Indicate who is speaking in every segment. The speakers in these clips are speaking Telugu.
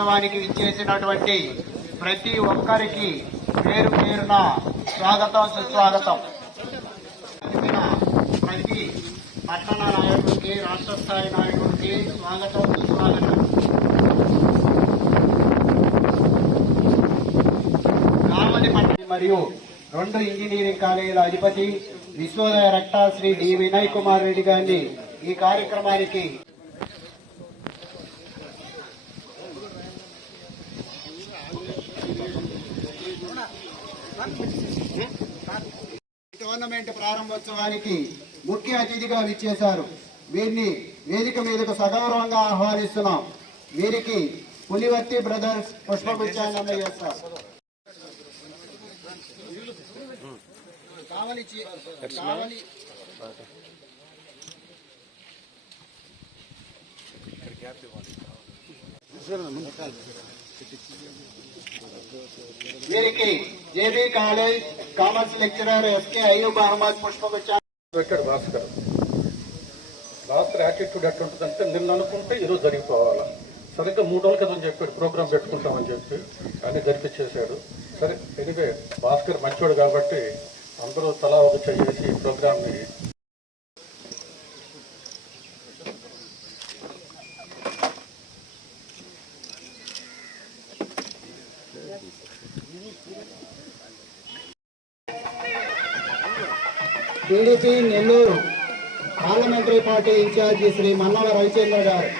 Speaker 1: ప్రారంభోత్సవానికి ఇచ్చేసినటువంటి ప్రతి ఒక్కరికి పేరు పేరున స్వాగతం సుస్వాగతం. ప్రతి పట్టణ నాయకుడికి రాష్ట్ర స్థాయి నాయకుడికి స్వాగతం సుస్వాగతం. కావలి పట్టణ మరియు రెండు ఇంజనీరింగ్ కాలేజీల అధిపతి విశ్వోదయ రక్తా శ్రీ డి. వినయ్ కుమార్ రెడ్డి గారిని ఈ కార్యక్రమానికి టోర్నమెంట్ ప్రారంభోత్సవానికి ముఖ్య అతిథిగా విచ్చేశారు. వీరిని వేదిక మీదకు సగౌరవంగా ఆహ్వానిస్తున్నాం. వీరికి పులివర్తి బ్రదర్స్ పుష్పగుచ్చాన్ని అందజేస్తారు కావలి వీరికి JB college commerce lecturer SK Ayub Ahmed పుష్పగుచ్చ
Speaker 2: పెట్టాడు భాస్కర్. భాస్కర్ యాటిట్యూడ్ ఎట్లుంటుందంటే నిన్న అనుకుంటే ఈరోజు జరిగిపోవాలా. సరిగ్గా మూడు రోజుల అని చెప్పాడు ప్రోగ్రామ్ పెట్టుకుంటామని చెప్పి అన్ని జరిపించేశాడు సరే ఎనివే భాస్కర్ మంచోడు కాబట్టి అందరూ తలా ఒక చేసి ప్రోగ్రామ్ని
Speaker 1: TDP Nellore parliamentary party incharge Shri Mannava Ravichandra గారు.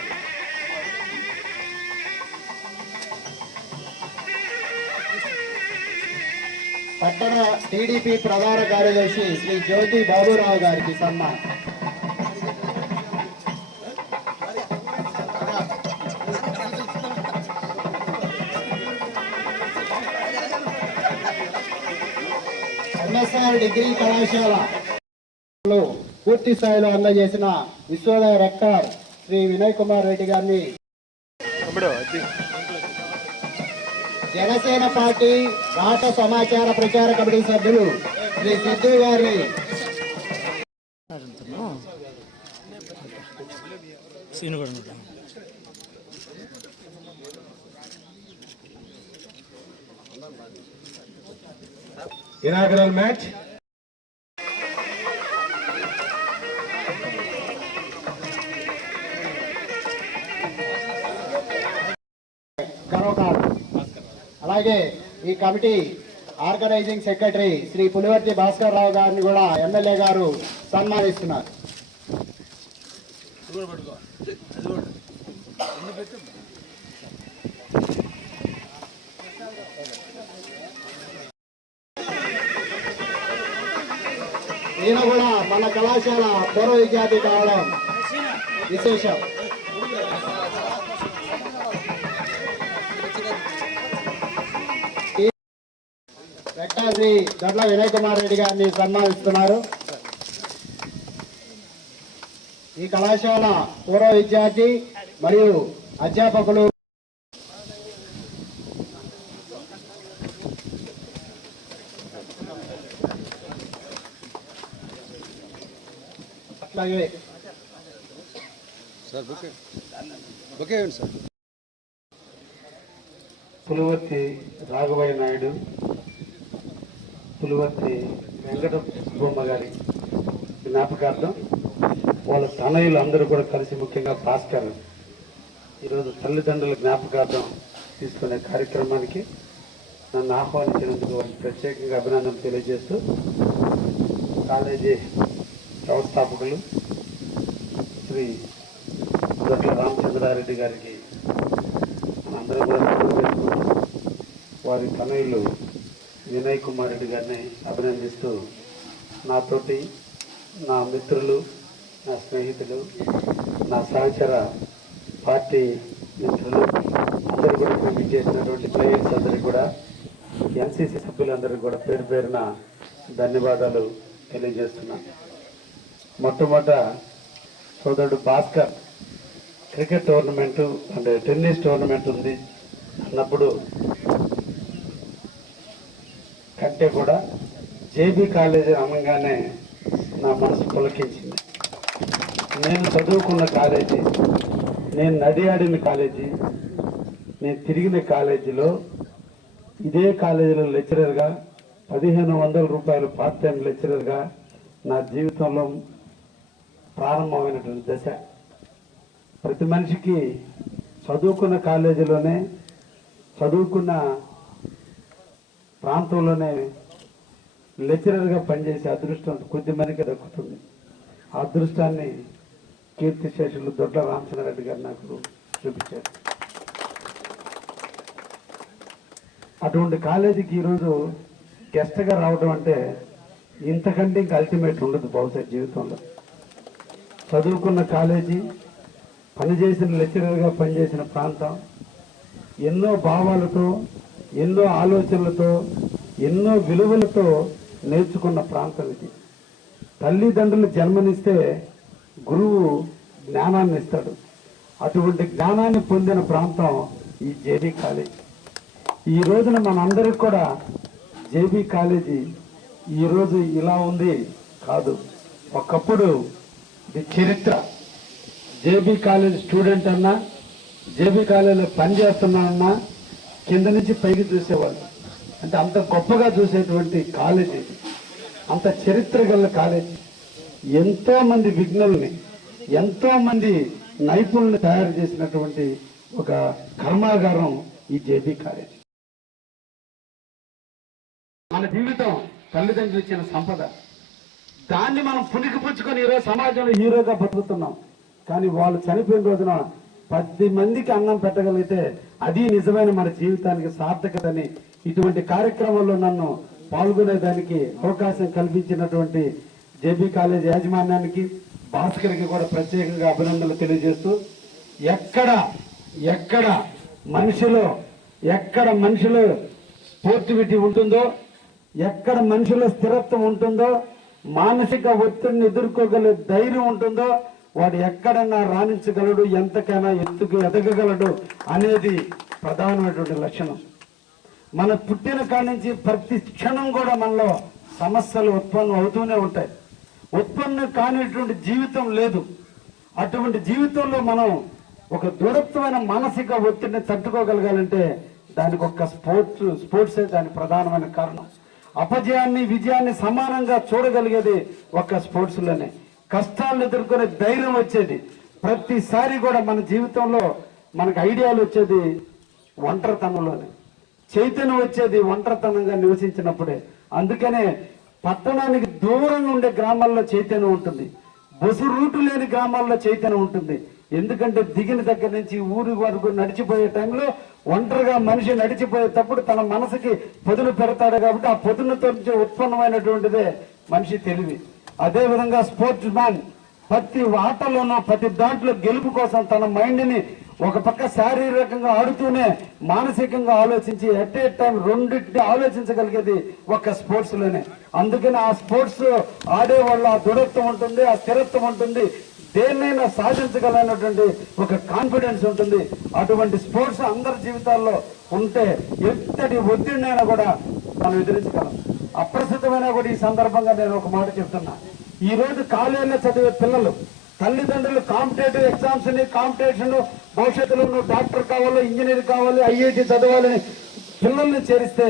Speaker 1: పట్టణ టీడీపీ ప్రధాన కార్యదర్శి శ్రీ జ్యోతి బాబురావు గారికి సన్మానం. ఎంఎస్ఆర్ డిగ్రీ కళాశాల పూర్తి స్థాయిలో అందజేసిన విశ్వోదయ రెక్టార్ శ్రీ వినయ్ కుమార్ రెడ్డి గారిని. జనసేన పార్టీ రాష్ట్ర సమాచార ప్రచార కమిటీ సభ్యులు శ్రీ సిద్ధు గారిని
Speaker 3: ఇనాగ్రల్
Speaker 2: ఇనాగరల్ మ్యాచ్
Speaker 1: అలాగే ఈ committee organising secretary Shri Pulivarthi Bhaskar Rao గారిని కూడా ఎమ్మెల్యే గారు సన్మానిస్తున్నారు. ఈయన కూడా మన కళాశాల పూర్వ విద్యార్థి కావడం విశేషం. వెంకటాద్రి దొడ్ల వినయ్ కుమార్ రెడ్డి గారిని సన్మానిస్తున్నారు. ఈ కళాశాల పూర్వ విద్యార్థి మరియు అధ్యాపకులు అట్లాగే
Speaker 2: సార్ బుకే బుకే ఇవ్వండి సార్.
Speaker 4: పులివర్తి రాఘవయ్య నాయుడు పులివర్తి వెంకట బొమ్మ గారి జ్ఞాపకార్థం వాళ్ళ తనయులు అందరూ కూడా కలిసి ముఖ్యంగా భాస్కర్ ఈరోజు తల్లిదండ్రుల జ్ఞాపకార్థం తీసుకునే కార్యక్రమానికి నన్ను ఆహ్వానించినందుకు వారికి ప్రత్యేకంగా అభినందన తెలియజేస్తూ కాలేజీ వ్యవస్థాపకులు శ్రీ దొట్ల రామచంద్రారెడ్డి గారికి మనందరం కూడా వారి తనయులు వినయ్ కుమార్ రెడ్డి గారిని అభినందిస్తూ నాతోటి నా మిత్రులు నా స్నేహితులు నా సహచర పార్టీ మిత్రులు అందరూ కూడా ఇక్కడ చేసినటువంటి ప్లేయర్స్ అందరికీ కూడా ఎన్సీసీ సభ్యులందరికీ కూడా పేరు పేరున ధన్యవాదాలు తెలియజేస్తున్నాను మొట్టమొదట సోదరుడు భాస్కర్ క్రికెట్ టోర్నమెంటు అంటే టెన్నిస్ టోర్నమెంట్ ఉంది అన్నప్పుడు కంటే కూడా జేబీ కాలేజీ అనగానే నా మనసు పులకించింది. నేను చదువుకున్న కాలేజీ నేను నడియాడిన కాలేజీ నేను తిరిగిన కాలేజీలో ఇదే కాలేజీలో లెక్చరర్గా పదిహేను వందల రూపాయలు పార్ట్ టైం లెక్చరర్గా నా జీవితంలో ప్రారంభమైనటువంటి దశ. ప్రతి మనిషికి చదువుకున్న కాలేజీలోనే చదువుకున్న ప్రాంతంలోనే లెక్చరర్గా పనిచేసే అదృష్టం కొద్ది మందికి దక్కుతుంది. ఆ అదృష్టాన్ని కీర్తిశేషులు దొడ్ల రామచంద్రరెడ్డి గారు నాకు చూపించారు. అటువంటి కాలేజీకి ఈరోజు గెస్ట్గా రావడం అంటే ఇంతకంటే ఇంకా అల్టిమేట్ ఉండదు బహుశా జీవితంలో. చదువుకున్న కాలేజీ పనిచేసిన లెక్చరర్గా పనిచేసిన ప్రాంతం ఎన్నో భావాలతో ఎన్నో ఆలోచనలతో ఎన్నో విలువలతో నేర్చుకున్న ప్రాంతం ఇది. తల్లిదండ్రులు జన్మనిస్తే గురువు జ్ఞానాన్ని ఇస్తాడు. అటువంటి జ్ఞానాన్ని పొందిన ప్రాంతం ఈ జేబీ కాలేజ్. ఈ రోజున మనందరికి కూడా జేబీ కాలేజీ ఈ రోజు ఇలా ఉంది కాదు. ఒకప్పుడు ఇది చరిత్ర. జేబీ కాలేజ్ స్టూడెంట్ అన్నా జేబీ కాలేజీలో పనిచేస్తున్నా అన్నా కింద నుంచి పైకి చూసేవాళ్ళు. అంటే అంత గొప్పగా చూసేటువంటి కాలేజ్ ఇది. అంత చరిత్ర గల కాలేజ్ ఎంతోమంది విఘ్నుల్ని ఎంతోమంది నైపుణుల్ని తయారు చేసినటువంటి ఒక కర్మాగారం ఈ జేబీ కాలేజ్ మన జీవితం తల్లిదండ్రులు ఇచ్చిన సంపద. దాన్ని మనం పునికిపుచ్చుకొని ఈరోజు సమాజంలో హీరోగా బతుకుతున్నాం. కానీ వాళ్ళు చనిపోయిన రోజున పది మందికి అన్నం పెట్టగలిగితే అది నిజమైన మన జీవితానికి సార్థకతని ఇటువంటి కార్యక్రమంలో నన్ను పాల్గొనేదానికి అవకాశం కల్పించినటువంటి జేబీ కాలేజ్ యాజమాన్యానికి భాస్కర్కి కూడా ప్రత్యేకంగా అభినందనలు తెలియజేస్తూ ఎక్కడ ఎక్కడ మనిషిలో ఎక్కడ మనిషిలో స్పోర్టివిటీ ఉంటుందో ఎక్కడ మనిషిలో స్థిరత్వం ఉంటుందో మానసిక ఒత్తిడిని ఎదుర్కోగల ధైర్యం ఉంటుందో వాడు ఎక్కడన్నా రాణించగలడు ఎంతకైనా ఎత్తుకు ఎదగగలడు అనేది ప్రధానమైనటువంటి లక్షణం. మన పుట్టిన కాడి నుంచి ప్రతి క్షణం కూడా మనలో సమస్యలు ఉత్పన్నం అవుతూనే ఉంటాయి. ఉత్పన్నం కానిటువంటి జీవితం లేదు. అటువంటి జీవితంలో మనం ఒక దృఢత్వమైన మానసిక ఒత్తిడిని తట్టుకోగలగాలంటే దానికి ఒక స్పోర్ట్స్ స్పోర్ట్సే దాని ప్రధానమైన కారణం. అపజయాన్ని విజయాన్ని సమానంగా చూడగలిగేది ఒక స్పోర్ట్స్లోనే కష్టాలను ఎదుర్కొనే ధైర్యం వచ్చేది. ప్రతిసారి కూడా మన జీవితంలో మనకు ఐడియాలు వచ్చేది ఒంటరితనంలోనే. చైతన్యం వచ్చేది ఒంటరితనంగా నివసించినప్పుడే. అందుకనే పట్టణానికి దూరంగా ఉండే గ్రామాల్లో చైతన్యం ఉంటుంది. బస్సు రూటు లేని గ్రామాల్లో చైతన్యం ఉంటుంది. ఎందుకంటే దిగిన దగ్గర నుంచి ఊరి వరకు నడిచిపోయే టైంలో ఒంటరిగా మనిషి నడిచిపోయేటప్పుడు తన మనసుకి పొదును పెడతాడు కాబట్టి ఆ పొదునుతో ఉత్పన్నమైనటువంటిదే మనిషి తెలివి. అదేవిధంగా స్పోర్ట్స్ మ్యాన్ ప్రతి ఆటలోనూ ప్రతి దాంట్లో గెలుపు కోసం తన మైండ్ని ఒక పక్క శారీరకంగా ఆడుతూనే మానసికంగా ఆలోచించి ఎట్ ఏ టైం రెండింటిని ఆలోచించగలిగేది ఒక స్పోర్ట్స్లోనే అందుకని ఆ స్పోర్ట్స్ ఆడే వాళ్ళ ఆ దృఢత్వం ఉంటుంది ఆ స్థిరత్వం ఉంటుంది దేన్నైనా సాధించగలనటువంటి ఒక కాన్ఫిడెన్స్ ఉంటుంది. అటువంటి స్పోర్ట్స్ అందరి జీవితాల్లో ఉంటే ఎంతటి ఒత్తిడినైనా కూడా మనం ఎదిరించగలం. అప్రస్తుతమైన కూడా ఈ సందర్భంగా నేను ఒక మాట చెప్తున్నా. ఈ రోజు కాలేజీలో చదివే పిల్లలు తల్లిదండ్రులు కాంపిటేటివ్ ఎగ్జామ్స్ని కాంపిటేషన్ భవిష్యత్తులో నువ్వు డాక్టర్ కావాలి ఇంజనీర్ కావాలి ఐఐటి చదవాలని పిల్లల్ని చేరిస్తే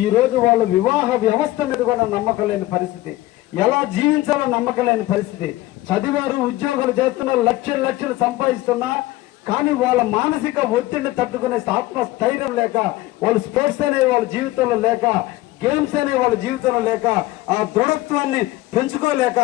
Speaker 4: ఈ రోజు వాళ్ళు వివాహ వ్యవస్థ మీద కూడా నమ్మకం లేని పరిస్థితి. ఎలా జీవించాలో నమ్మకం లేని పరిస్థితి. చదివారు ఉద్యోగాలు చేస్తున్నారు లక్షలు లక్షలు సంపాదిస్తున్నా కానీ వాళ్ళ మానసిక ఒత్తిడిని తట్టుకునే ఆత్మస్థైర్యం లేక వాళ్ళు స్పోర్ట్స్ అనేది వాళ్ళ జీవితంలో లేక గేమ్స్ అనే వాళ్ళ జీవితంలో లేక ఆ దృఢత్వాన్ని పెంచుకోలేక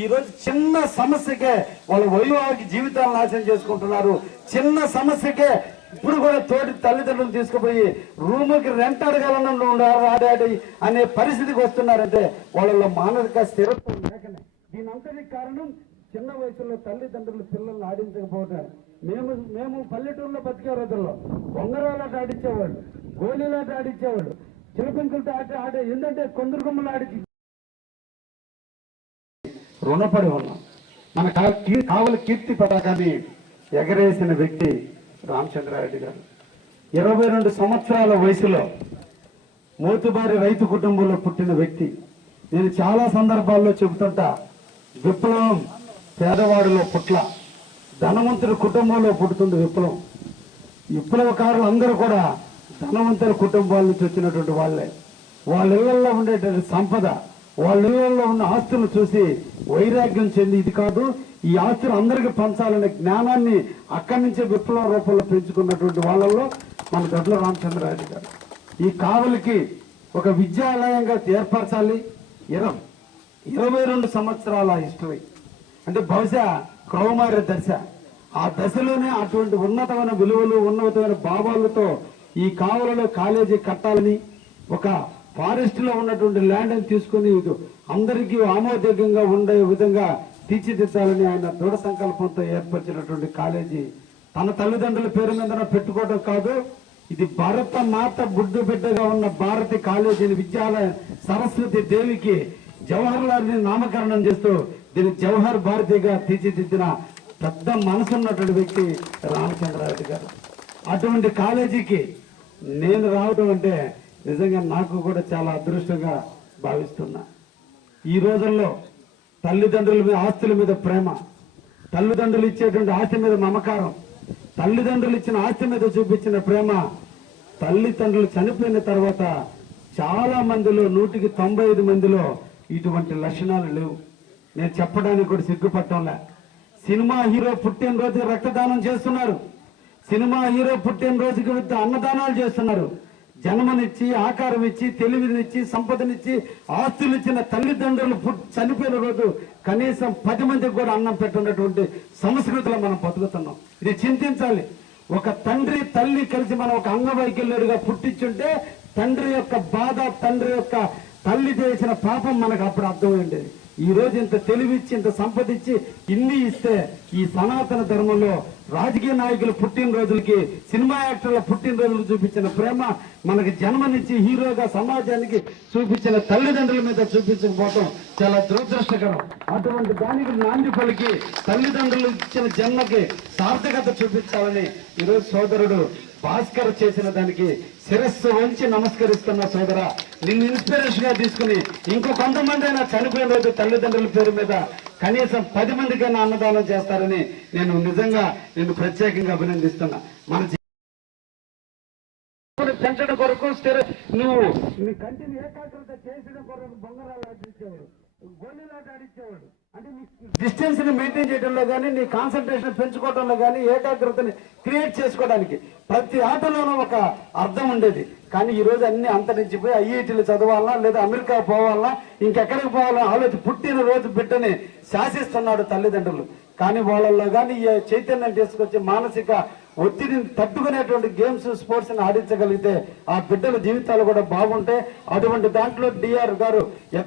Speaker 4: ఈరోజు చిన్న సమస్యకే వాళ్ళ వైవాహిక జీవితాలను నాశనం చేసుకుంటున్నారు. చిన్న సమస్యకే ఇప్పుడు కూడా తోటి తల్లిదండ్రులు తీసుకుపోయి రూముకి రెంట్ అడగాలని ఆడాడి అనే పరిస్థితికి వస్తున్నారంటే వాళ్ళలో మానసిక స్థిరత్వం లేకనే. దీని అంతటి కారణం చిన్న వయసులో తల్లిదండ్రులు పిల్లల్ని ఆడించకపోతే మేము మేము పల్లెటూరులో బతికే రోజుల్లో బొంగరాలాట ఆడించేవాళ్ళు గోళీలాట ఆడించేవాళ్ళు చిలపింకులతో ఆట ఆడే ఏంటంటే కొందరు గుమ్మలు ఆడికి రుణపడి ఉన్నాం మన కా- కావలి కీర్తి పతాకాన్ని ఎగరేసిన వ్యక్తి రామచంద్రారెడ్డి గారు. ఇరవై రెండు సంవత్సరాల వయసులో మోతుబారి రైతు కుటుంబంలో పుట్టిన వ్యక్తి. నేను చాలా సందర్భాల్లో చెబుతుంటా విప్లవం పేదవాడిలో పుట్ల. ధనవంతుడి కుటుంబంలో పుడుతుంది విప్లవం. విప్లవకారులు అందరూ కూడా ధనవంతుల కుటుంబాల నుంచి వచ్చినటువంటి వాళ్ళే. వాళ్ళ ఇళ్ళలో ఉండేటువంటి సంపద వాళ్ళ ఇళ్ళలో ఉన్న ఆస్తులను చూసి వైరాగ్యం చెంది ఇది కాదు ఈ ఆస్తులు అందరికీ పంచాలనే జ్ఞానాన్ని అక్కడి నుంచే విప్లవ రూపంలో పెంచుకున్నటువంటి వాళ్ళల్లో మన దొడ్ల రామచంద్రరాజు గారు. ఈ కావలికి ఒక విద్యాలయంగా ఏర్పరచాలి. ఇరవై ఇరవై రెండు సంవత్సరాల హిస్టరీ. అంటే బహుశా క్రౌమార్య దశ. ఆ దశలోనే అటువంటి ఉన్నతమైన విలువలు ఉన్నతమైన భావాలతో ఈ కావలలో కాలేజీ కట్టాలని ఒక ఫారెస్ట్లో ఉన్నటువంటి ల్యాండ్ని తీసుకుని అందరికీ ఆమోదయోగ్యంగా ఉండే విధంగా తీర్చిదిద్దాలని ఆయన దృఢ సంకల్పంతో ఏర్పరిచినటువంటి కాలేజీ. తన తల్లిదండ్రుల పేరు మీద పెట్టుకోవడం కాదు ఇది భారత మాత బుడ్డు బిడ్డగా ఉన్న భారతి కాలేజీని విద్యాలయ సరస్వతి దేవికి జవహర్ లాల్ నామకరణం చేస్తూ దీన్ని జవహర్ భారతిగా తీర్చిదిద్దిన పెద్ద మనసున్నటువంటి వ్యక్తి రామచంద్రారెడ్డి గారు. అటువంటి కాలేజీకి నేను రావడం అంటే నిజంగా నాకు కూడా చాలా అదృష్టంగా భావిస్తున్నా. ఈ రోజుల్లో తల్లిదండ్రుల మీద ఆస్తుల మీద ప్రేమ తల్లిదండ్రులు ఇచ్చేటువంటి ఆస్తి మీద మమకారం తల్లిదండ్రులు ఇచ్చిన ఆస్తి మీద చూపించిన ప్రేమ తల్లిదండ్రులు చనిపోయిన తర్వాత చాలా మందిలో నూటికి తొంభై ఐదు మందిలో ఇటువంటి లక్షణాలు లేవు. నేను చెప్పడానికి కూడా సిగ్గుపట్టంలే సినిమా హీరో పుట్టినరోజు రక్తదానం చేస్తున్నారు. సినిమా హీరో పుట్టినరోజుకి విత్ అన్నదానాలు చేస్తున్నారు. జన్మనిచ్చి ఆకారం ఇచ్చి తెలివినిచ్చి సంపదనిచ్చి ఆస్తులు ఇచ్చిన తల్లిదండ్రులు చనిపోయిన రోజు కనీసం పది మందికి కూడా అన్నం పెట్టున్నటువంటి సంస్కృతిలో మనం బతుకుతున్నాం. ఇది చింతించాలి. ఒక తండ్రి తల్లి కలిసి మనం ఒక అంగవైకల్యుడిగా పుట్టించుంటే తండ్రి యొక్క బాధ తండ్రి యొక్క తల్లి చేసిన పాపం మనకు అప్పుడు అర్థమైండేది ఈ రోజు ఇంత తెలివిచ్చి ఇంత సంపదిచ్చి ఇన్ని ఇస్తే ఈ సనాతన ధర్మంలో రాజకీయ నాయకుల పుట్టినరోజులకి సినిమా యాక్టర్ల పుట్టినరోజులకు చూపించిన ప్రేమ మనకి జన్మనిచ్చి హీరోగా సమాజానికి చూపించిన తల్లిదండ్రుల మీద చూపించకపోవటం చాలా దురదృష్టకరం. అటువంటి దానికి నాంది పలికి తల్లిదండ్రులు ఇచ్చిన జన్మకి సార్థకత చూపించాలని ఈరోజు సోదరుడు భాస్కర్ చేసిన దానికి శిరస్సు వంచి నమస్కరిస్తున్న సోదర నిన్ను ఇన్స్పిరేషన్గా తీసుకుని ఇంకో కొంతమంది అయినా చనిపోయిన రోజు తల్లిదండ్రుల పేరు మీద కనీసం పది మందికైనా అన్నదానం చేస్తారని నేను నిజంగా నిన్ను ప్రత్యేకంగా అభినందిస్తున్నా. మన పెంచడం కొరకు స్థిర నువ్వు నీ కంటిని ఏకాగ్రత చేసిన కొరకు బొంగరాలు ఆడించేవాడు అంటే నీ డిస్టెన్స్ని మెయింటైన్ చేయడంలో కానీ నీ కాన్సన్ట్రేషన్ పెంచుకోవడంలో కానీ ఏకాగ్రతని క్రియేట్ చేసుకోవడానికి ప్రతి ఆటలోనూ ఒక అర్థం ఉండేది. కానీ ఈ రోజు అన్ని అంతరించిపోయి ఐఐటీలు చదవాలన్నా లేదా అమెరికా పోవాలన్నా ఇంకెక్కడికి పోవాలన్నా ఆలోచన పుట్టిన రోజు బిడ్డని శాసిస్తున్నాడు తల్లిదండ్రులు. కానీ వాళ్ళల్లో కానీ ఈ చైతన్యం తీసుకొచ్చి మానసిక ఒత్తిడిని తట్టుకునేటువంటి గేమ్స్ స్పోర్ట్స్ని ఆడించగలిగితే ఆ బిడ్డల జీవితాలు కూడా బాగుంటాయి. అటువంటి దాంట్లో డిఆర్ గారు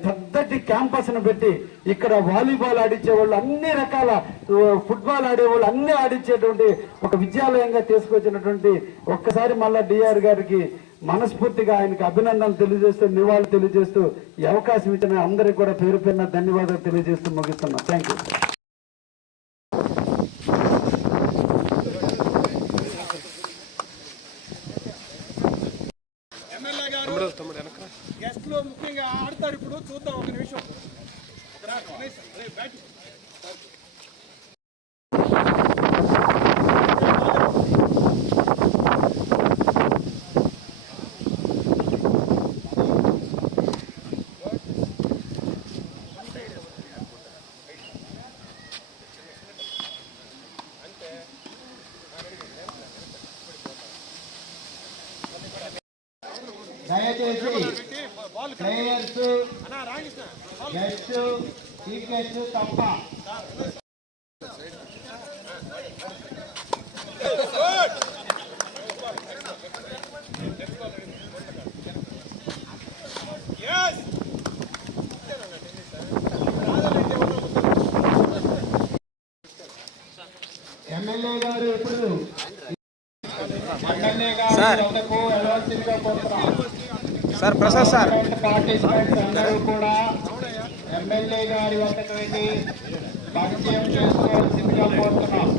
Speaker 4: పెద్దటి క్యాంపస్ను పెట్టి ఇక్కడ వాలీబాల్ ఆడించే వాళ్ళు అన్ని రకాల ఫుట్బాల్ ఆడేవాళ్ళు అన్ని ఆడించేటువంటి ఒక విద్యాలయంగా తీసుకొచ్చినటువంటి ఒక్కసారి మళ్ళా డిఆర్ గారికి మనస్ఫూర్తిగా ఆయనకి అభినందనలు తెలియజేస్తూ నివాళులు తెలియజేస్తూ ఈ అవకాశం ఇచ్చిన అందరికీ కూడా పేరు పేరున ధన్యవాదాలు తెలియజేస్తూ ముగిస్తున్నాం. థ్యాంక్ యూ
Speaker 5: ఎమ్మెల్యే వెనక గెస్ట్లో ముఖ్యంగా ఆడతారు ఇప్పుడు చూద్దాం ఒక నిమిషం.
Speaker 1: దయచేసి ప్లేయర్స్ గెస్ట్ చీఫ్ గెస్ట్ తప్ప
Speaker 5: సార్ ప్రసాద్ సార్.
Speaker 1: కూడా ఎమ్మెల్యే గారి వద్దకు వెళ్ళి పరిచయం చేసుకోవాల్సిందిగా కోరుతున్నాం.